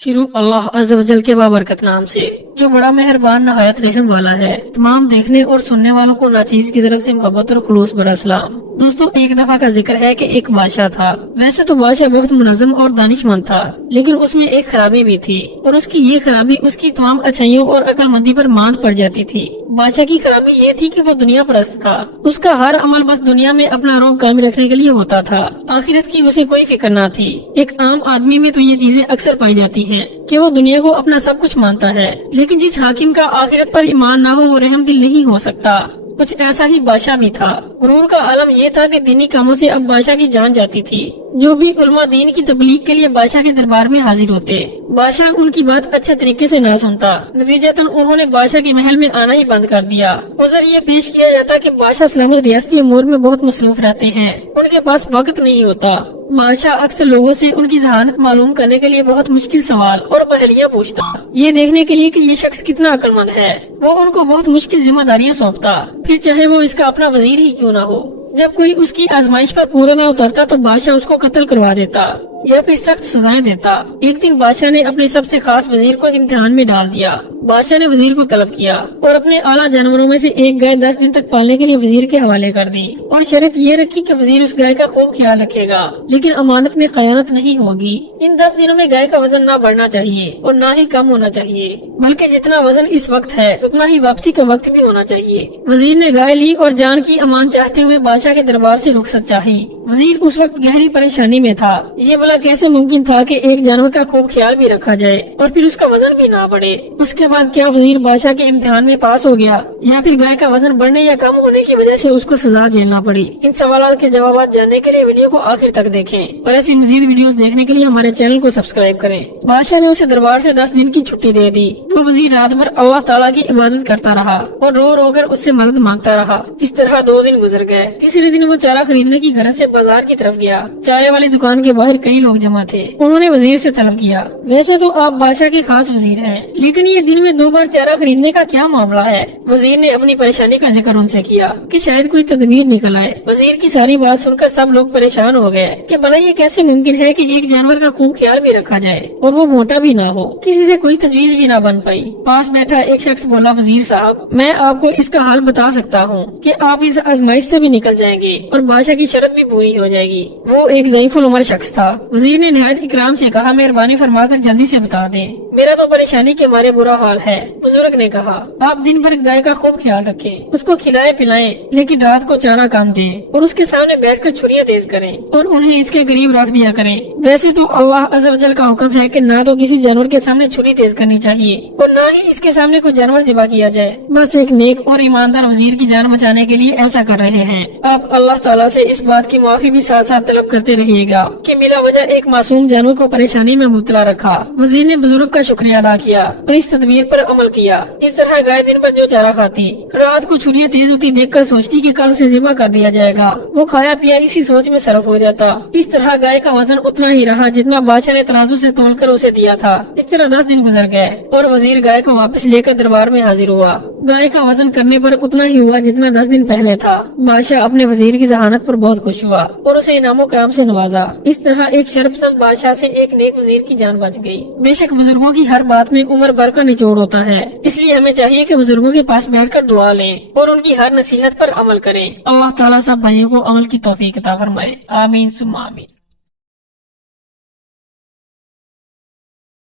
شروع اللہ عز و جل کے بابرکت نام سے جو بڑا مہربان نہایت رحم والا ہے۔ تمام دیکھنے اور سننے والوں کو ناچیز کی طرف سے محبت اور خلوص برا سلام۔ دوستو، ایک دفعہ کا ذکر ہے کہ ایک بادشاہ تھا۔ ویسے تو بادشاہ بہت منظم اور دانش مند تھا، لیکن اس میں ایک خرابی بھی تھی، اور اس کی یہ خرابی اس کی تمام اچھائیوں اور عقل مندی پر ماند پڑ جاتی تھی۔ بادشاہ کی خرابی یہ تھی کہ وہ دنیا پرست تھا۔ اس کا ہر عمل بس دنیا میں اپنا روب قائم رکھنے کے لیے ہوتا تھا، آخرت کی اسے کوئی فکر نہ تھی۔ ایک عام آدمی میں تو یہ چیزیں اکثر پائی جاتی ہیں کہ وہ دنیا کو اپنا سب کچھ مانتا ہے، لیکن جس حاکم کا آخرت پر ایمان نہ ہو وہ رحم دل نہیں ہو سکتا۔ کچھ ایسا ہی بادشاہ بھی تھا۔ غرور کا عالم یہ تھا کہ دینی کاموں سے اب بادشاہ کی جان جاتی تھی۔ جو بھی علماء دین کی تبلیغ کے لیے بادشاہ کے دربار میں حاضر ہوتے، بادشاہ ان کی بات اچھے طریقے سے نہ سنتا۔ نتیجتاً انہوں نے بادشاہ کے محل میں آنا ہی بند کر دیا۔ عذر یہ پیش کیا جاتا کہ بادشاہ سلامت ریاستی امور میں بہت مصروف رہتے ہیں، ان کے پاس وقت نہیں ہوتا۔ بادشاہ اکثر لوگوں سے ان کی ذہانت معلوم کرنے کے لیے بہت مشکل سوال اور پہلیاں پوچھتا، یہ دیکھنے کے لیے کہ یہ شخص کتنا عقل مند ہے۔ وہ ان کو بہت مشکل ذمہ داریاں سونپتا، پھر چاہے وہ اس کا اپنا وزیر ہی کیوں نہ ہو۔ جب کوئی اس کی آزمائش پر پورا نہ اترتا تو بادشاہ اس کو قتل کروا دیتا یا پھر سخت سزائیں دیتا۔ ایک دن بادشاہ نے اپنے سب سے خاص وزیر کو امتحان میں ڈال دیا۔ بادشاہ نے وزیر کو طلب کیا اور اپنے اعلیٰ جانوروں میں سے ایک گائے 10 دن تک پالنے کے لیے وزیر کے حوالے کر دی، اور شرط یہ رکھی کہ وزیر اس گائے کا خوب خیال رکھے گا، لیکن امانت میں خیانت نہیں ہوگی۔ ان 10 دنوں میں گائے کا وزن نہ بڑھنا چاہیے اور نہ ہی کم ہونا چاہیے، بلکہ جتنا وزن اس وقت ہے اتنا ہی واپسی کا وقت بھی ہونا چاہیے۔ وزیر نے گائے لی اور جان کی امان چاہتے ہوئے بادشاہ کے دربار سے رخصت چاہی۔ وزیر اس وقت گہری پریشانی میں تھا۔ یہ بلا کیسے ممکن تھا کہ ایک جانور کا خوب خیال بھی رکھا جائے اور پھر اس کا وزن بھی نہ بڑھے؟ اس کے بعد کیا وزیر بادشاہ کے امتحان میں پاس ہو گیا، یا پھر گائے کا وزن بڑھنے یا کم ہونے کی وجہ سے اس کو سزا جھیلنا پڑی؟ ان سوالات کے جوابات جاننے کے لیے ویڈیو کو آخر تک دیکھیں، اور ایسی مزید ویڈیوز دیکھنے کے لیے ہمارے چینل کو سبسکرائب کریں۔ بادشاہ نے اسے دربار سے 10 دن کی چھٹی دے دی۔ وہ وزیر رات بھر اللہ تعالیٰ کی عبادت کرتا رہا اور رو رو کر اس سے مدد مانگتا رہا۔ اس طرح 2 دن گزر گئے۔ تیسرے دن وہ چارہ خریدنے کی غرض سے بازار کی طرف گیا۔ چائے والی دکان کے باہر کئی لوگ جمع تھے۔ انہوں نے وزیر سے طلب کیا، ویسے تو آپ بادشاہ کے خاص وزیر ہیں، لیکن یہ دن میں 2 بار چارہ خریدنے کا کیا معاملہ ہے؟ وزیر نے اپنی پریشانی کا ذکر ان سے کیا کہ شاید کوئی تدبیر نکل آئے۔ وزیر کی ساری بات سن کر سب لوگ پریشان ہو گئے کہ بھلا یہ کیسے ممکن ہے کہ ایک جانور کا خوب خیال بھی رکھا جائے اور وہ موٹا بھی نہ ہو؟ کسی سے کوئی تجویز بھی نہ بن پائی۔ پاس بیٹھا ایک شخص بولا، وزیر صاحب، میں آپ کو اس کا حال بتا سکتا ہوں کہ آپ اس آزمائش سے بھی نکل جائیں گے اور بادشاہ کی شرط بھی پوری ہو جائے گی۔ وہ ایک ضعیف العمر شخص تھا۔ وزیر نے نہایت اکرام سے کہا، مہربانی فرما کر جلدی سے بتا دیں، میرا تو پریشانی کے مارے برا حال ہے۔ بزرگ نے کہا، آپ دن بھر گائے کا خوب خیال رکھیں، اس کو کھلائیں پلائیں، لیکن رات کو چارہ کم دیں اور اس کے سامنے بیٹھ کر چھریاں تیز کریں اور انہیں اس کے قریب رکھ دیا کریں۔ ویسے تو اللہ عز و جل کا حکم ہے کہ نہ تو کسی جانور کے سامنے چھری تیز کرنی چاہیے اور نہ ہی اس کے سامنے کوئی جانور ذبح کیا جائے۔ بس ایک نیک اور ایماندار وزیر کی جان بچانے کے لیے ایسا کر رہے ہیں۔ آپ اللہ تعالیٰ سے اس بات کی معافی بھی ساتھ ساتھ طلب کرتے رہیے گا کہ بلا وجہ ایک معصوم جانور کو پریشانی میں مبتلا رکھا۔ وزیر نے بزرگ کا شکریہ ادا کیا اور اس تدبیر پر عمل کیا۔ اس طرح گائے دن بھر جو چارہ کھاتی، رات کو چھریاں تیز ہوتی دیکھ کر سوچتی کہ کل اسے ذبح کر دیا جائے گا۔ وہ کھایا پیا اسی سوچ میں صرف ہو جاتا۔ اس طرح گائے کا وزن اتنا ہی رہا جتنا بادشاہ نے ترازو سے تول کر اسے دیا تھا۔ اس طرح 10 دن گزر گئے اور وزیر گائے کو واپس لے کر دربار میں حاضر ہوا۔ گائے کا وزن کرنے پر اتنا ہی ہوا جتنا 10 دن پہلے تھا۔ بادشاہ اپنے وزیر کی ذہانت پر بہت خوش ہوا اور اسے انعام و کرام سے نوازا۔ اس طرح ایک شرپسند بادشاہ سے ایک نیک وزیر کی جان بچ گئی۔ بے شک بزرگوں کی ہر بات میں عمر بھر کا نچوڑ ہوتا ہے، اس لیے ہمیں چاہیے کہ بزرگوں کے پاس بیٹھ کر دعا لیں اور ان کی ہر نصیحت پر عمل کریں۔ اللہ تعالیٰ سب بھائیوں کو عمل کی توفیق عطا فرمائے، آمین ثم آمین۔